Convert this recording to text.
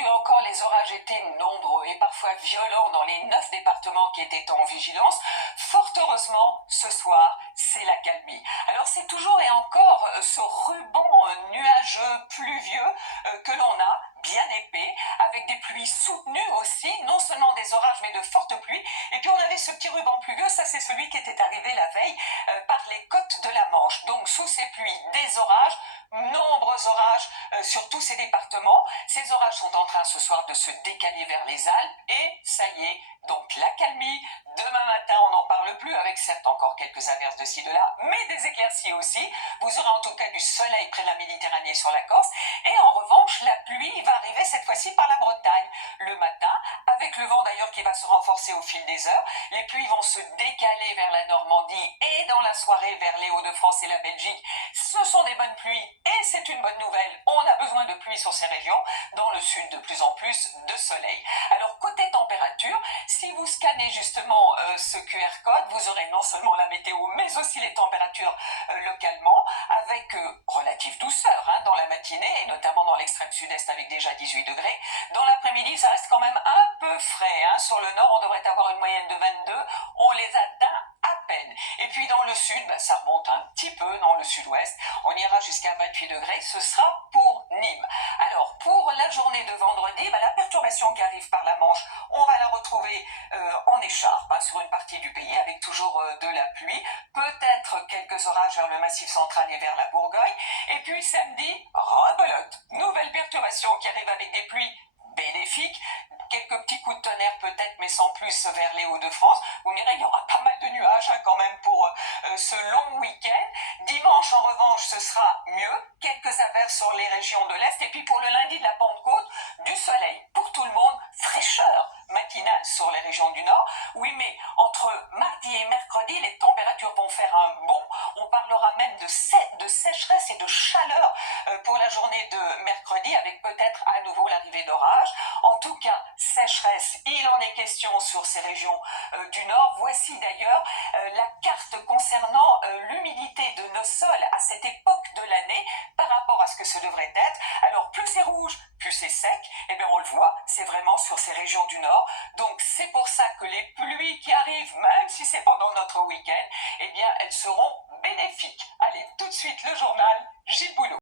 Aujourd'hui encore, les orages étaient nombreux et parfois violents dans les 9 départements qui étaient en vigilance. Fort heureusement, ce soir, c'est l'accalmie. Alors c'est toujours et encore ce ruban nuageux pluvieux que l'on a, bien épais, avec des pluies soutenues aussi, non seulement des orages mais de fortes pluies. Et puis on avait ce petit ruban pluvieux, ça c'est celui qui était arrivé la veille par les côtes de la Manche. Donc sous ces pluies, des orages, nombreux orages sur tous ces départements. Ces orages sont en train ce soir de se décaler vers les Alpes et ça y est, donc l'accalmie. Demain matin, on n'en parle plus, avec certes encore quelques averses de ci, de là, mais des éclaircies aussi. Vous aurez en tout cas du soleil près de la Méditerranée sur la Corse. Et en revanche, la pluie va arriver cette fois-ci par la Bretagne. Le matin, avec le vent d'ailleurs qui va se renforcer au fil des heures, les pluies vont se décaler vers la Normandie et dans la soirée vers les Hauts-de-France et la Belgique. Ce sont des bonnes pluies et c'est une bonne nouvelle. On a besoin de pluie sur ces régions. Dans le sud, de plus en plus de soleil. Alors, côté température, si vous scannez justement ce QR code, vous aurez non seulement la météo, mais aussi les températures localement, avec relative douceur dans la matinée, et notamment dans l'extrême sud-est avec déjà 18 degrés. Dans l'après-midi, ça reste quand même un peu frais. Sur le nord, on devrait avoir une moyenne de 22. On les atteint à peine. Et puis dans le sud, ça remonte un petit peu dans le sud-ouest. On ira jusqu'à 28 degrés. Ce sera pour Nîmes. Alors, pour la journée de vendredi, la perturbation qui arrive par la Manche, on va la retrouver en écharpe sur une partie du pays avec toujours de la pluie. Peut-être quelques orages vers le Massif central et vers la Bourgogne. Et puis samedi, rebelote. Nouvelle perturbation qui arrive avec des pluies bénéfiques. Quelques petits coups de tonnerre peut-être, mais sans plus vers les Hauts-de-France. Vous me direz, il y aura pas mal de nuages quand même pour ce long week-end. Dimanche, en revanche, ce sera mieux. Quelques averses sur les régions de l'Est. Et puis pour le lundi de la Pentecôte, du soleil pour tout le monde. Fraîcheur matinale sur les régions du Nord. Oui, mais entre mardi et mercredi, les températures vont faire un bond. On parlera même de sécheresse et de chaleur pour la journée de mercredi, avec peut-être à nouveau l'arrivée d'orages. En tout cas, sécheresse, il en est question sur ces régions du Nord. Voici d'ailleurs la carte concernant l'humidité de nos sols à cette époque de l'année par rapport à ce que ce devrait être. Alors, plus c'est rouge, plus c'est sec. Et bien, on le voit, c'est vraiment sur ces régions du Nord. Donc, c'est pour ça que les pluies qui arrivent, même si c'est pendant notre week-end, eh bien, elles seront bénéfiques. Allez, tout de suite, le journal Gilles Boulot.